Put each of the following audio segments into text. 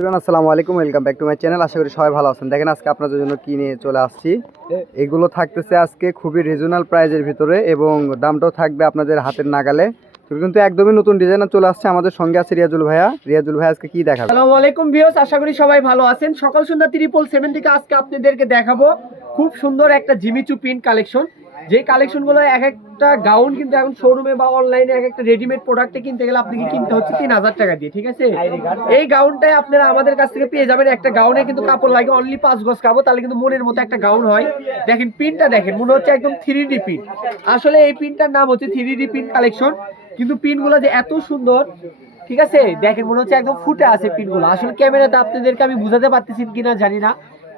Everyone আসসালামু আলাইকুম, welcome back to my channel. আশা করি সবাই ভালো আছেন। দেখেন আজকে আপনাদের জন্য কি নিয়ে চলে আসছি। এগুলো থাকতেছে আজকে খুবই রিজনাল প্রাইজের ভিতরে এবং দামটাও থাকবে আপনাদের হাতের নাগালে। তো কিন্তু একদমই নতুন ডিজাইন চলে আসছে। আমাদের সঙ্গে আছে রিয়াজুল ভাইয়া। রিয়াজুল ভাই আজকে কি দেখাবে? আসসালামু আলাইকুম ভিউয়ার্স, আশা করি সবাই ভালো আছেন। সকাল সন্ধ্যা 777 থেকে আজকে আপনাদেরকে দেখাবো খুব সুন্দর একটা জিমিচু প্রিন্ট কালেকশন। যে কালেকশনগুলো এক একটা গাউন কিন্তু এখন শোরুমে বা অনলাইনে এক একটা রেডিমেড প্রোডাক্টে কিনতে গেলে আপনাকে কিনতে হচ্ছে 3000 টাকা দিয়ে, ঠিক আছে? এই গাউনটাই আপনারা আমাদের কাছ থেকে পেয়ে যাবেন। একটা গাউনে কিন্তু কাপড় লাগে অনলি 5 গজ কাপড়, তাহলে কিন্তু মনের মতো একটা গাউন হয়। দেখেন প্রিন্টটা দেখেন, মনে হচ্ছে একদম 3D প্রিন্ট। আসলে এই প্রিন্টটার নাম হচ্ছে 3D প্রিন্ট কালেকশন। কিন্তু প্রিন্টগুলো যে এত সুন্দর, ঠিক আছে, দেখেন মনে হচ্ছে একদম ফুটে আছে পিনগুলো। আসলে ক্যামেরাতে আপনাদেরকে আমি বুঝাতে পারতেছি কিনা জানি না,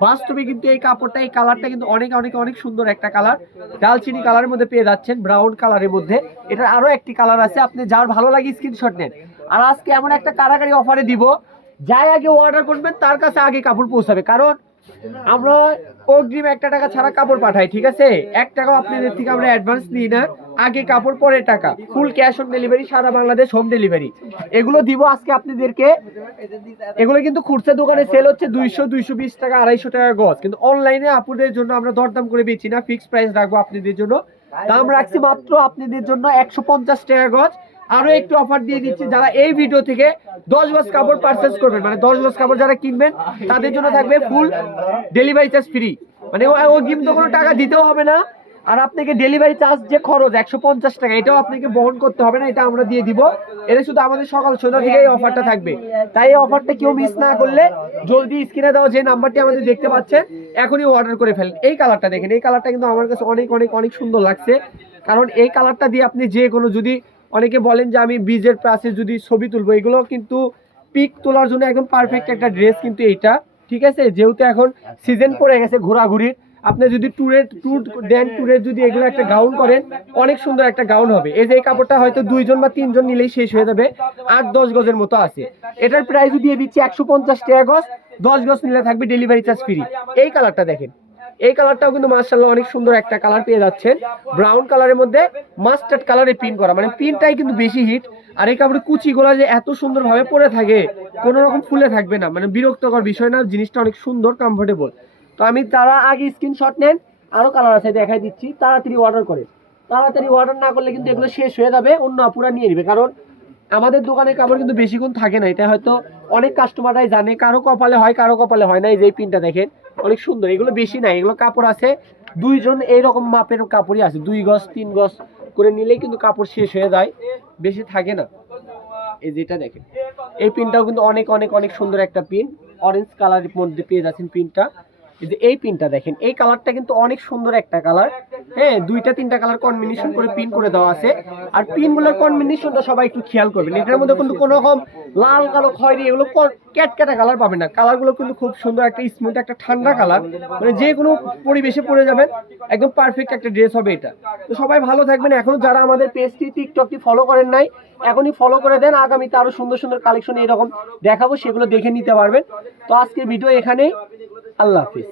বাস্তবে কিন্তু এই কাপড়টা, এই কালারটা কিন্তু অনেক অনেক অনেক সুন্দর একটা কালার। ডালচিনি কালারের মধ্যে পেয়ে যাচ্ছেন, ব্রাউন কালারের মধ্যে। এটার আরো একটি কালার আছে, আপনি যার ভালো লাগে স্ক্রিনশট নেন। আর আজকে এমন একটা কারাকারি অফারে দিব, যাই আগে অর্ডার করবেন তার কাছে আগে কাপড় পৌঁছাবে। কারণ আমরা অগ্রিম 1 টাকা ছাড়া কাপড় পাঠাই, ঠিক আছে? 1 টাকাও আপনাদের থেকে আমরা অ্যাডভান্স নিই না। আগে কাপড় পরে টাকা, ফুল ক্যাশ অন ডেলিভারি, সারা বাংলাদেশ হোম ডেলিভারি। এগুলো দিব আজকে আপনাদেরকে। এগুলো কিন্তু খুচরা দোকানে সেল হচ্ছে 200 220 টাকা, 250 টাকা গজ। কিন্তু অনলাইনে আপনাদের জন্য আমরা দরদাম করে বেচি না, ফিক্সড প্রাইস রাখবো আপনাদের জন্য। দাম রাখছি মাত্র আপনাদের জন্য 150 টাকা গজ। আরো একটু অফার দিয়ে দিচ্ছি, যারা এই ভিডিও থেকে 10 গজ কাপড় পারচেজ করবেন, মানে 10 গজ কাপড় যারা কিনবেন তাদের জন্য থাকবে ফুল ডেলিভারি চার্জ ফ্রি। মানে ও কিন্তু কোনো টাকা দিতেও হবে না। আর আপনাকে ডেলিভারি চার্জ যে খরচ 150 টাকা, এটাও আপনাকে বহন করতে হবে না, এটা আমরা দিয়ে দিব। এটা শুধু আমাদের সকাল সন্ধ্যা থেকে এই অফারটা থাকবে। তাই এই অফারটা কেউ মিস না করলে জলদি স্ক্রিনে দেওয়া যে নাম্বারটি আমাদের দেখতে পাচ্ছেন এখনই অর্ডার করে ফেলেন। এই কালারটা দেখেন, এই কালারটা কিন্তু আমার কাছে অনেক অনেক অনেক সুন্দর লাগছে। কারণ এই কালারটা দিয়ে আপনি যে কোনো, যদি অনেকে বলেন যে আমি বীজের পাশে যদি ছবি তুলবো, এগুলো কিন্তু পিক তোলার জন্য একদম পারফেক্ট একটা ড্রেস কিন্তু এইটা, ঠিক আছে? যেহেতু এখন সিজন পড়ে গেছে ঘোরাঘুরির, আপনি যদি ট্যুরের যদি এগুলো একটা গাউন করেন, অনেক সুন্দর একটা গাউন হবে। এই যে এই কাপড়টা হয়তো 2 জন বা 3 জন নিলেই শেষ হয়ে যাবে। 8-10 গজের মতো আছে। এটার প্রাইস দিয়ে দিচ্ছি 150 টাকা গজ। 10 গজ নিলে থাকবে ডেলিভারি চার্জ ফ্রি। এই কালারটা দেখেন, এই কালারটাও কিন্তু মাশাআল্লাহ অনেক সুন্দর একটা কালার পেয়ে যাচ্ছেন। ব্রাউন কালারের মধ্যে মাস্টার্ড কালারে প্রিন্ট করা, মানে প্রিন্টটাই কিন্তু বেশি হিট। আর এই কাপড়ের কুচিগুলো যে এত সুন্দরভাবে পরে থাকে, কোনো রকম ফুলে থাকবে না, মানে বিরক্তকর বিষয় না। জিনিসটা অনেক সুন্দর, কমফোর্টেবল। তো আমি তারা আগে স্ক্রিনশট নেন, আরো কালার আছে দেখাই দিচ্ছি, তাড়াতাড়ি অর্ডার করে। তাড়াতাড়ি অর্ডার না করলে কিন্তু এগুলো শেষ হয়ে যাবে, অন্য আপুরা নিয়ে নেবে। কারণ আমাদের দোকানের কাপড় কিন্তু বেশিক্ষণ থাকে না, এটা হয়তো অনেক কাস্টমাররাই জানে। কারো কপালে হয়, কারো কপালে হয় না। এই যে এই প্রিন্টটা দেখেন, অনেক সুন্দর। এগুলো বেশি নাই, এগুলো কাপড় আছে 2 জন এইরকম মাপের কাপড়ই আছে। 2 গজ 3 গজ করে নিলেই কিন্তু কাপড় শেষ হয়ে যায়, বেশি থাকে না। এই যেটা দেখেন, এই প্রিন্টটাও কিন্তু অনেক অনেক অনেক সুন্দর একটা প্রিন্ট। অরেঞ্জ কালারের মধ্যে পেয়ে যাচ্ছেন প্রিন্টটা। এই যে এই প্রিন্টটা দেখেন, এই কালারটা কিন্তু অনেক সুন্দর একটা কালার। হ্যাঁ, 2টা 3টা কালার কম্বিনেশন করে প্রিন্ট করে দেওয়া আছে। আর প্রিন্টগুলোর কম্বিনেশনটা সবাই একটু খেয়াল করবেন। এটার মধ্যে কিন্তু কোনো রকম লাল কালো খয়েরি এগুলো ক্যাটকাটা কালার পাবেন না। কালারগুলো কিন্তু খুব সুন্দর, একটা স্মুথ, একটা ঠান্ডা কালার। মানে যে কোনো পরিবেশে পরে যাবেন, একদম পারফেক্ট একটা ড্রেস হবে এটা। তো সবাই ভালো থাকবেন। এখনো যারা আমাদের পেজটি, টিকটকটি ফলো করেন নাই, এখনই ফলো করে দেন। আগামীতে আরো সুন্দর সুন্দর কালেকশন এরকম দেখাবো, সেগুলো দেখে নিতে পারবেন। তো আজকের ভিডিও এখানেই। আল্লাহ হাফিজ।